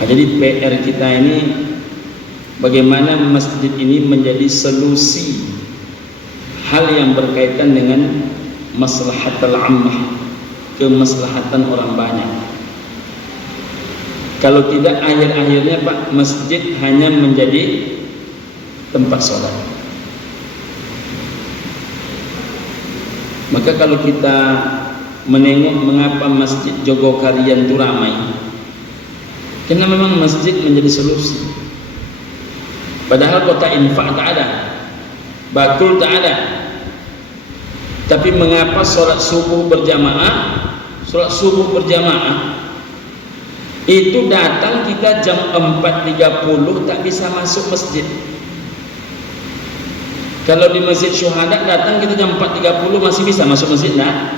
Nah, jadi PR kita ini bagaimana masjid ini menjadi solusi hal yang berkaitan dengan maslahatul ammah, kemaslahatan orang banyak. Kalau tidak, akhir-akhirnya Pak, masjid hanya menjadi tempat sholat. Maka kalau kita menengok mengapa masjid Jogokarian itu ramai, karena memang masjid menjadi solusi. Padahal kota infak tak ada, bakul tak ada, tapi mengapa sholat subuh berjamaah itu datang kita jam 4.30 tak bisa masuk masjid. Kalau di Masjid Syuhada datang kita jam 4.30 masih bisa masuk masjid, nah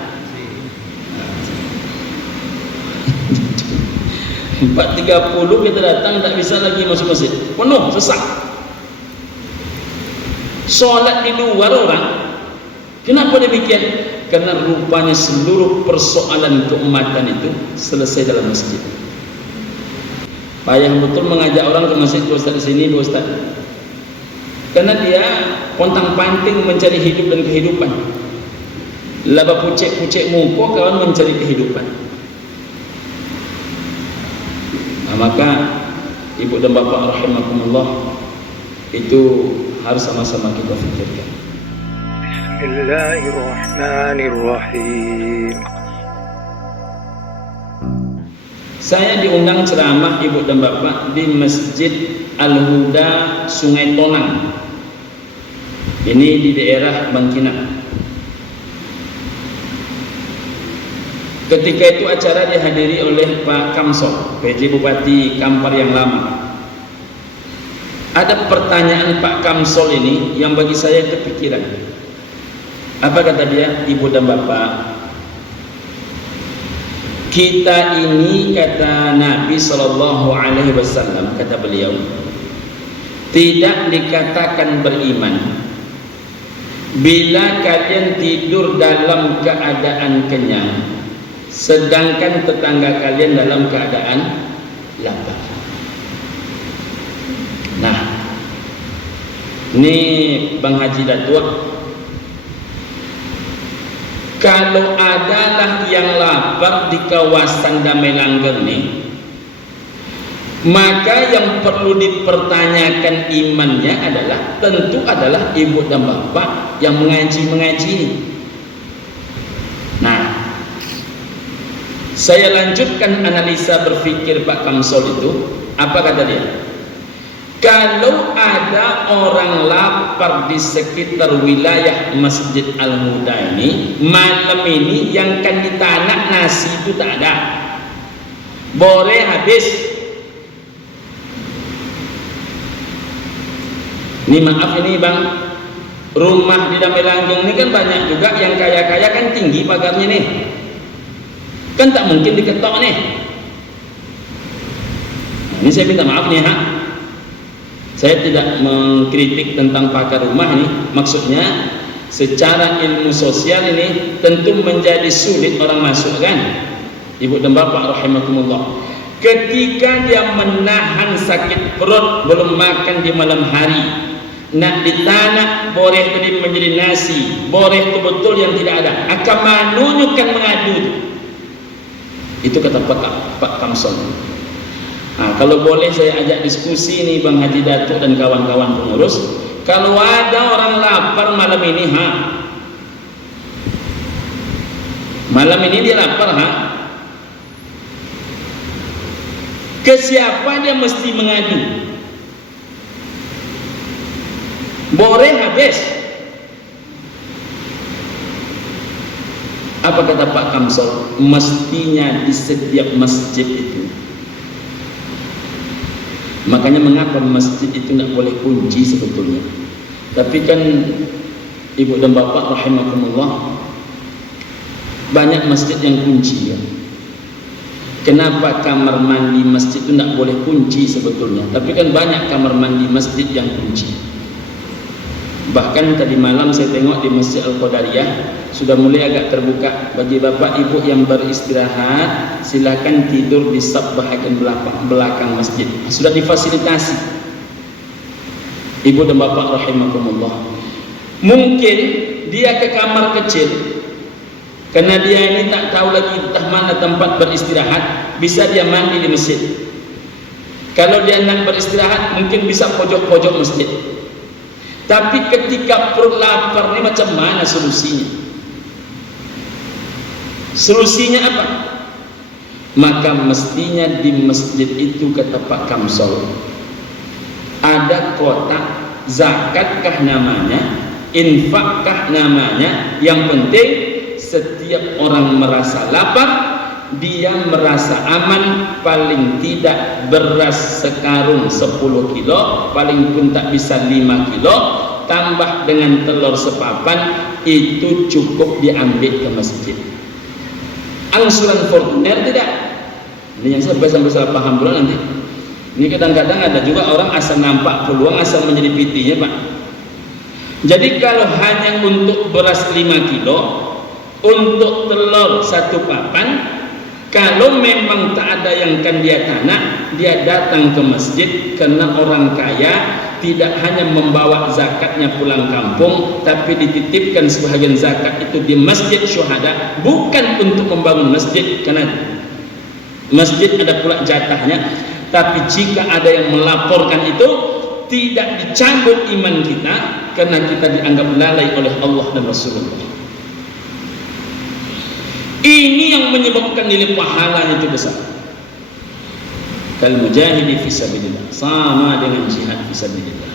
4.30 kita datang tak bisa lagi masuk masjid, penuh, sesak. Sholat di luar orang. Kenapa demikian? Karena rupanya seluruh persoalan keumatan itu selesai dalam masjid. Payah betul mengajak orang ke masjid, Pak Ustaz di sini, Pak Ustaz. Karena dia pontang-panting mencari hidup dan kehidupan. Laba pucek-pucek muka kawan mencari kehidupan. Nah, maka Ibu dan Bapak rahimakumullah, itu harus sama-sama kita fikirkan. Bismillahirrahmanirrahim. Saya diundang ceramah Ibu dan Bapak di Masjid Al-Huda Sungai Tonang. Ini di daerah Bangkinang. Ketika itu acara dihadiri oleh Pak Kamsol, PJ Bupati Kampar yang lama. Ada pertanyaan Pak Kamsol ini yang bagi saya kepikiran. Apa kata dia? Ibu dan Bapak, kita ini, kata Nabi SAW, kata beliau, tidak dikatakan beriman bila kalian tidur dalam keadaan kenyang, sedangkan tetangga kalian dalam keadaan lapar. Nah, ini Bang Haji Datuk, kalau adalah yang lapar di kawasan Damai Langgeng nih, maka yang perlu dipertanyakan imannya adalah tentu adalah ibu dan bapak yang mengaji ini. Nah, saya lanjutkan analisa berpikir Pak Kamsol itu. Apa kata dia? Kalau ada orang lapar di sekitar wilayah Masjid Al-Huda ini, malam ini yang kan ditanak nasi itu tak ada, bore habis. Ini maaf ini Bang, rumah di Damai Langgeng ini kan banyak juga yang kaya-kaya, kan tinggi pagarnya nih, kan tak mungkin diketok nih. Ini saya minta maaf nih ha. Saya tidak mengkritik tentang pagar rumah ini, maksudnya secara ilmu sosial ini tentu menjadi sulit orang masuk kan, Ibu dan Bapak rahimakumullah. Ketika dia menahan sakit perut, belum makan di malam hari, nak ditanak boreh tadi menjadi nasi, boreh itu betul yang tidak ada, akan manunyukan mengadu. Itu kata Pak Kamsol. Nah, kalau boleh saya ajak diskusi nih Bang Haji Datuk dan kawan-kawan pengurus, kalau ada orang lapar malam ini, malam ini dia lapar, ke siapa dia mesti mengadu? Bore habis. Apa kata Pak Kamsol? Mestinya di setiap masjid itu. Makanya mengapa masjid itu tidak boleh kunci sebetulnya. Tapi kan Ibu dan Bapak rahimakumullah, banyak masjid yang kunci ya. Kenapa kamar mandi masjid itu tidak boleh kunci sebetulnya? Tapi kan banyak kamar mandi masjid yang kunci. Bahkan tadi malam saya tengok di Masjid Al-Qadariyah sudah mulai agak terbuka. Bagi bapak ibu yang beristirahat, silakan tidur di saf bahagian belakang masjid. Sudah difasilitasi. Ibu dan bapak rahimakumullah. Mungkin dia ke kamar kecil karena dia ini tak tahu lagi entah mana tempat beristirahat, bisa dia mandi di masjid. Kalau dia nak beristirahat, mungkin bisa pojok-pojok masjid. Tapi ketika perut lapar ini macam mana solusinya? Solusinya apa? Maka mestinya di masjid itu kata Pak Kamsol ada kotak, zakatkah namanya, infakkah namanya. Yang penting setiap orang merasa lapar, dia merasa aman, paling tidak beras sekarung 10 kilo, paling pun tak bisa 5 kilo, tambah dengan telur sepapan, itu cukup diambil ke masjid. Angsuran fortuner tidak. Ini yang sampai salah paham pula nanti. Ini kadang-kadang ada juga orang asal nampak peluang, asal menjadi pitinya Pak. Jadi kalau hanya untuk beras 5 kilo, untuk telur 1 papan, kalau memang tak ada yang akan dia tanah, dia datang ke masjid. Karena orang kaya tidak hanya membawa zakatnya pulang kampung, tapi dititipkan sebahagian zakat itu di masjid syuhada, bukan untuk membangun masjid, karena masjid ada pula jatahnya. Tapi jika ada yang melaporkan itu, tidak dicabut iman kita, karena kita dianggap lalai oleh Allah dan Rasulullah. Ini yang menyebabkan nilai pahalanya itu besar. Kal mujahidi fi sabilillah, sama dengan jihad fi sabilillah.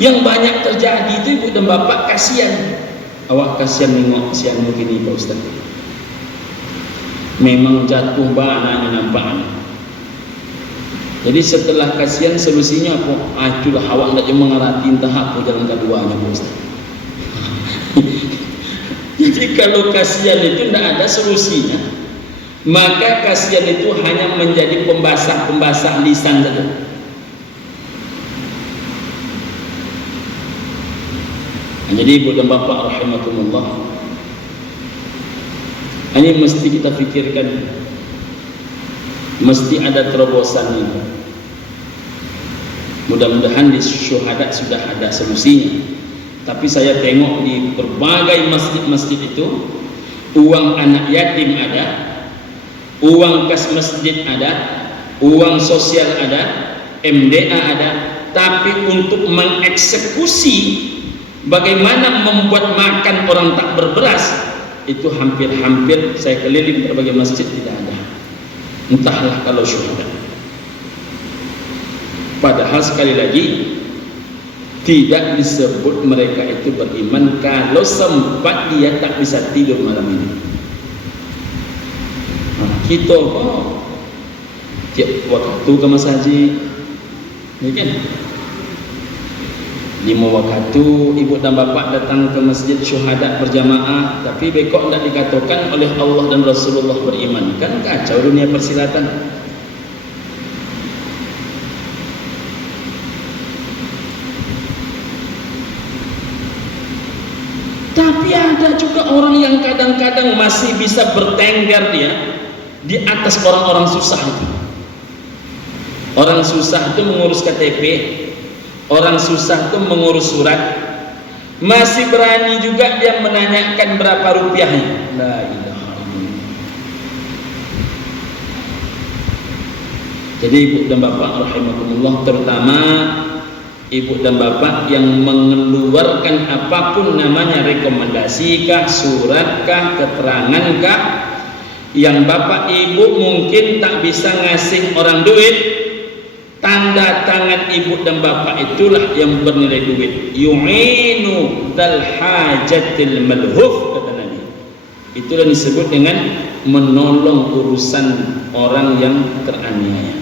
Yang banyak terjadi itu ibu dan bapak kasihan. Awak kasihan nengok siang begini Pak Ustaz. Memang jatuh banaknya nampaknya. Jadi setelah kasihan solusinya apa? Itulah awak nak mengarati entah apa jalan keduanya Pak Ustaz. Jadi kalau kasihan itu tidak ada solusinya, maka kasihan itu hanya menjadi pembasah lisan saja. Jadi ibu dan bapak rahimakumullah, ini mesti kita fikirkan, mesti ada terobosan ini. Mudah-mudahan di syuhada sudah ada solusinya. Tapi saya tengok di berbagai masjid-masjid itu, uang anak yatim ada, uang kas masjid ada, uang sosial ada, MDA ada, tapi untuk mengeksekusi bagaimana membuat makan orang tak berberas, itu hampir-hampir saya keliling berbagai masjid tidak ada. Entahlah kalau syuhada. Padahal sekali lagi tidak disebut mereka itu beriman kalau sempat dia tak bisa tidur malam ini. Nah, kita kok tiap waktu ke masjid, ini kan 5 waktu ibu dan bapak datang ke masjid syuhada berjamaah, tapi bekok tidak dikatakan oleh Allah dan Rasulullah beriman. Kan kacau dunia persilatan. Tapi ada juga orang yang kadang-kadang masih bisa bertengger dia di atas orang-orang susah itu. Orang susah itu mengurus KTP, orang susah itu mengurus surat, masih berani juga dia menanyakan berapa rupiahnya. La ilaha illallah. Jadi ibu dan bapak rahimakumullah, terutama ibu dan bapak yang mengeluarkan apapun namanya rekomendasi kah, surat kah, keterangan kah, yang bapak ibu mungkin tak bisa ngasih orang duit, tanda tangan ibu dan bapak itulah yang bernilai duit. Yu'inu dal hajatil malhuf, kata Nabi. Itulah disebut dengan menolong urusan orang yang teraniaya.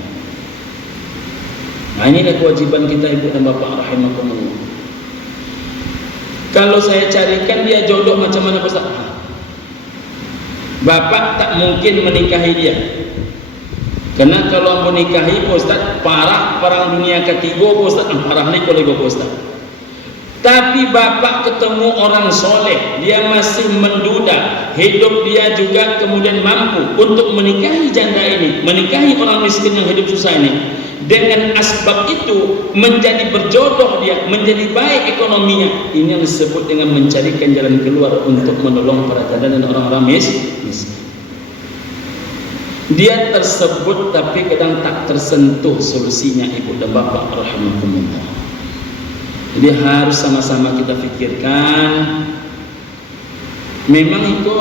Nah, inilah kewajiban kita ibu dan bapak rahimakumullah. Kalau saya carikan dia jodoh macam mana Pak Ustaz? Bapak tak mungkin menikahi dia. Karena kalau menikahi Ustaz parah perang dunia ketiga Ustaz, parah ni kalau Ustaz. Tapi bapak ketemu orang soleh, dia masih menduda, hidup dia juga kemudian mampu untuk menikahi janda ini, menikahi orang miskin yang hidup susah ini. Dengan asbab itu menjadi berjodoh dia, menjadi baik ekonominya. Ini yang disebut dengan mencarikan jalan keluar untuk menolong para janda dan orang-orang miskin. Dia tersebut tapi kadang tak tersentuh solusinya ibu dan bapak rahimakumullah. Jadi harus sama-sama kita fikirkan. Memang itu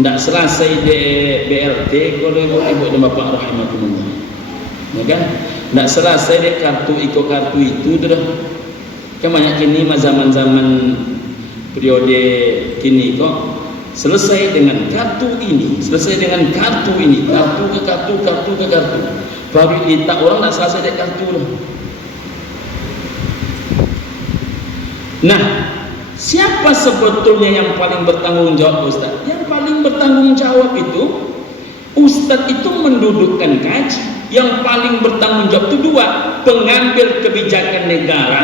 tidak selesai di BLT kalau ibu dan bapak rahimakumullah, ya kan? Tidak selesai di kartu itu dah. Kan banyak kini zaman-zaman periode kini kok selesai dengan kartu ini, selesai dengan kartu ini, kartu ke kartu. Baru tak orang nak selesai dengan kartu lah. Nah, siapa sebetulnya yang paling bertanggung jawab Ustaz? Yang paling bertanggung jawab itu Ustaz itu mendudukkan kaji. Yang paling bertanggung jawab itu dua, pengambil kebijakan negara,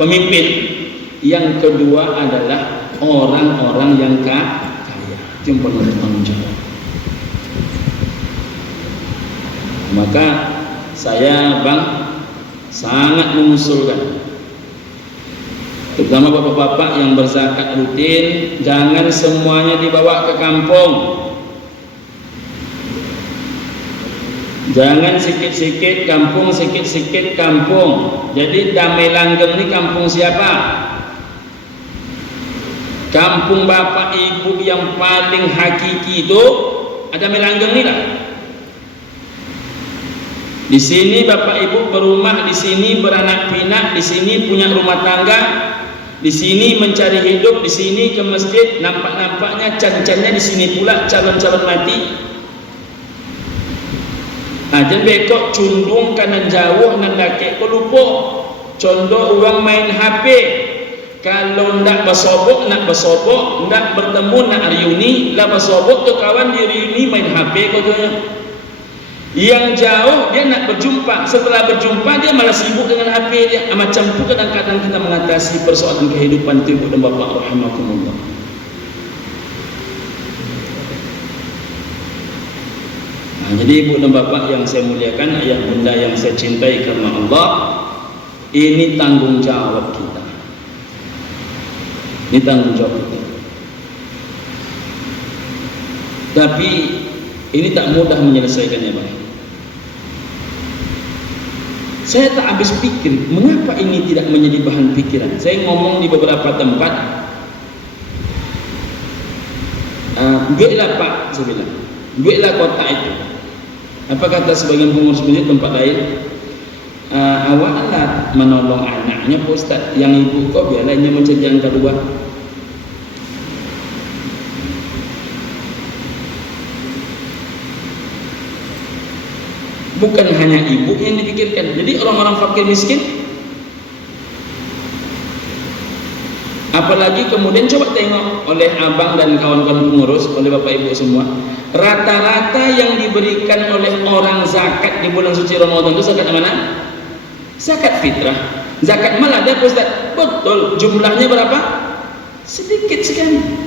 pemimpin. Yang kedua adalah orang-orang yang kaya. Yang paling bertanggung jawab. Maka saya Bang sangat mengusulkan, terutama bapak-bapak yang berzakat rutin, jangan semuanya dibawa ke kampung. Jangan sikit-sikit kampung, sikit-sikit kampung. Jadi Damai Langgeng ini kampung siapa? Kampung bapak ibu yang paling hakiki itu ada Damai Langgeng ni lah. Di sini bapak ibu berumah, di sini beranak pinak, di sini punya rumah tangga, di sini mencari hidup, di sini ke masjid, nampak-nampaknya can-cannya di sini pula calon-calon mati. Jangan bekok cundung kanan jauh nan dakek ko lupa. Contoh orang main HP. Kalau nak bersobok, nak bertemu, nak reuni, lah bersobok tu kawan di reuni main HP ko tu. Yang jauh dia nak berjumpa, setelah berjumpa dia malah sibuk dengan HP dia. Macam tu kadang-kadang kita mengatasi persoalan kehidupan tu ibu dan bapa rahimakumullah. Jadi ibu dan bapak yang saya muliakan, ayah bunda yang saya cintai karena Allah, ini tanggung jawab kita. Ini tanggung jawab kita. Tapi ini tak mudah menyelesaikannya, Bang. Saya tak habis pikir, mengapa ini tidak menjadi bahan pikiran. Saya ngomong di beberapa tempat, duitlah Pak, saya bilang, duitlah kota itu. Apa kata sebagian pengurus masjid tempat lain? Awaklah menolong anaknya Pak Ustaz, yang ibu kau biarlah ini mencari yang kedua. Bukan hanya ibu yang dipikirkan. Jadi orang-orang fakir miskin, apalagi kemudian coba tengok oleh abang dan kawan-kawan pengurus, oleh bapak ibu semua, rata-rata yang diberikan oleh orang zakat di bulan suci Ramadan itu zakat mana? Zakat fitrah. Zakat mal ada Ustaz? Betul. Jumlahnya berapa? Sedikit sekali.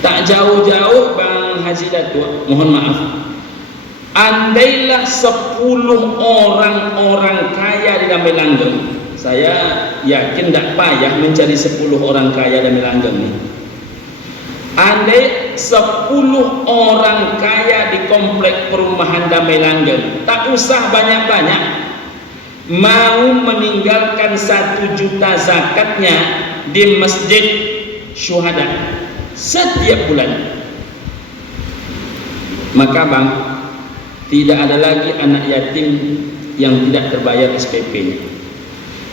Tak jauh-jauh Bang Haji Datuk, mohon maaf, andailah 10 orang kaya di Damai Langgeng, saya yakin tak payah mencari 10 orang kaya di Damai Langgeng ni. Andai 10 orang kaya di komplek perumahan Damai Langgeng, tak usah banyak-banyak, mau meninggalkan 1 juta zakatnya di masjid syuhada setiap bulan, maka Bang, tidak ada lagi anak yatim yang tidak terbayar SPP-nya.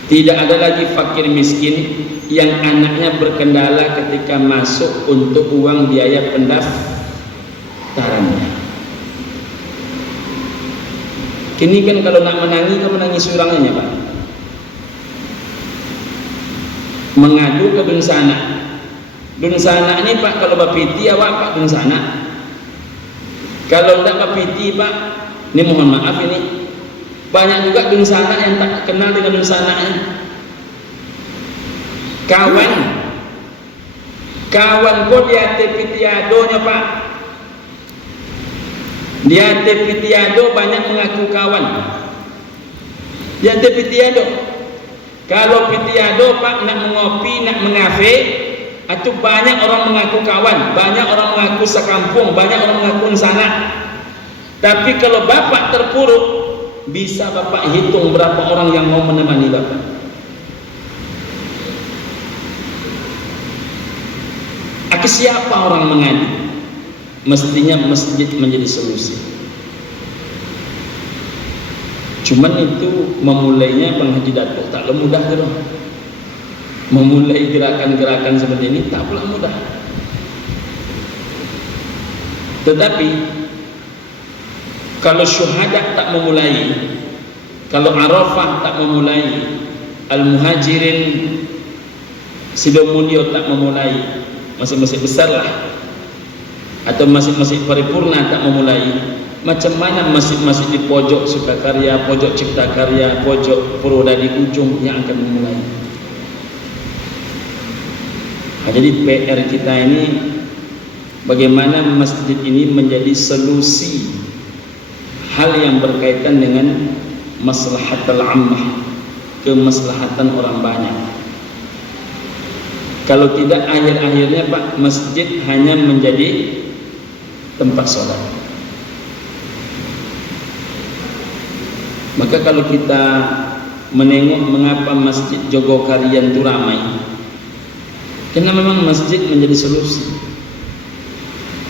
Tidak ada lagi fakir miskin yang anaknya berkendala ketika masuk untuk uang biaya pendaftarannya. Kini kan kalau nak menangi, kan menangi surangnya Pak. Mengadu ke Dunsana. Dunsana ini Pak, kalau bapiti awak Pak Dunsana. Kalau tidak mapiti Pak, ini mohon maaf ini banyak juga dunsana yang tak kenal dengan dunsananya. Kawan kok dia tepitiadonya Pak, dia tepitiado banyak mengaku kawan. Dia tepitiado. Kalau pitiado Pak nak mengopi, nak mengafe, itu banyak orang mengaku kawan, banyak orang mengaku sekampung, banyak orang mengaku sana. Tapi kalau Bapak terpuruk, bisa Bapak hitung berapa orang yang mau menemani Bapak. Ke siapa orang mengadu? Mestinya masjid menjadi solusi. Cuman itu memulainya Bang Haji Datuk tak mudah tu. Memulai gerakan-gerakan seperti ini tak pula mudah. Tetapi kalau syuhada tak memulai, kalau Arafah tak memulai, Al-Muhajirin Sidomulyo tak memulai, masjid-masjid besar lah, atau masjid-masjid paripurna tak memulai, macam mana masjid-masjid di pojok Sukakarya, pojok Ciptakarya, pojok Purwoda di ujung yang akan memulai? Nah, jadi PR kita ini bagaimana masjid ini menjadi solusi hal yang berkaitan dengan maslahatul ammah, kemaslahatan orang banyak. Kalau tidak, akhir-akhirnya Pak, masjid hanya menjadi tempat sholat. Maka kalau kita menengok mengapa masjid Jogokarian itu ramai, karena memang masjid menjadi solusi.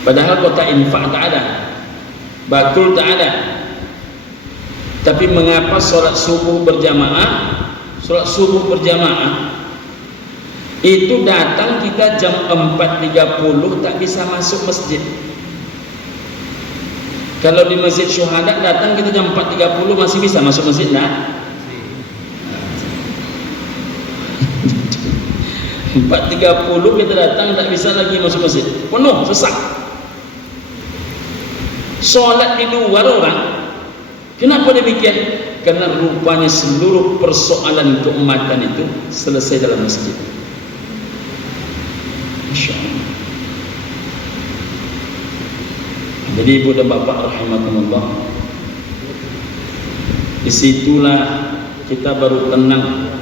Padahal kota infak tak ada, bakul tak ada. Tapi mengapa sholat subuh berjamaah? Sholat subuh berjamaah itu datang kita jam 4.30 tak bisa masuk masjid. Kalau di Masjid Syuhada datang kita jam 4.30 masih bisa masuk masjid nah? 4.30 kita datang tak bisa lagi masuk masjid, penuh, sesak. Sholat di luar orang. Kenapa demikian? Karena rupanya seluruh persoalan keumatan itu selesai dalam masjid. Jadi ibu dan bapak rahimakumullah, disitulah kita baru tenang.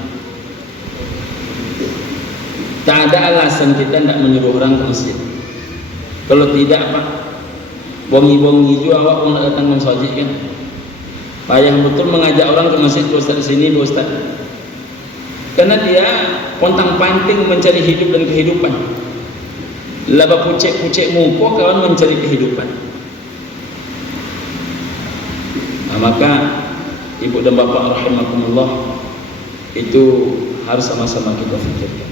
Tak ada alasan kita tidak menyuruh orang ke masjid. Kalau tidak Pak, bongi-bongi juga awak pun nak datang ke masjid kan. Payah betul mengajak orang ke masjid, Ustaz di sini, Ustaz. Karena dia pontang-panting mencari hidup dan kehidupan. Laba pucek-pucek muka kawan mencari kehidupan. Nah, maka ibu dan bapak rahimakumullah, itu harus sama-sama kita fikirkan.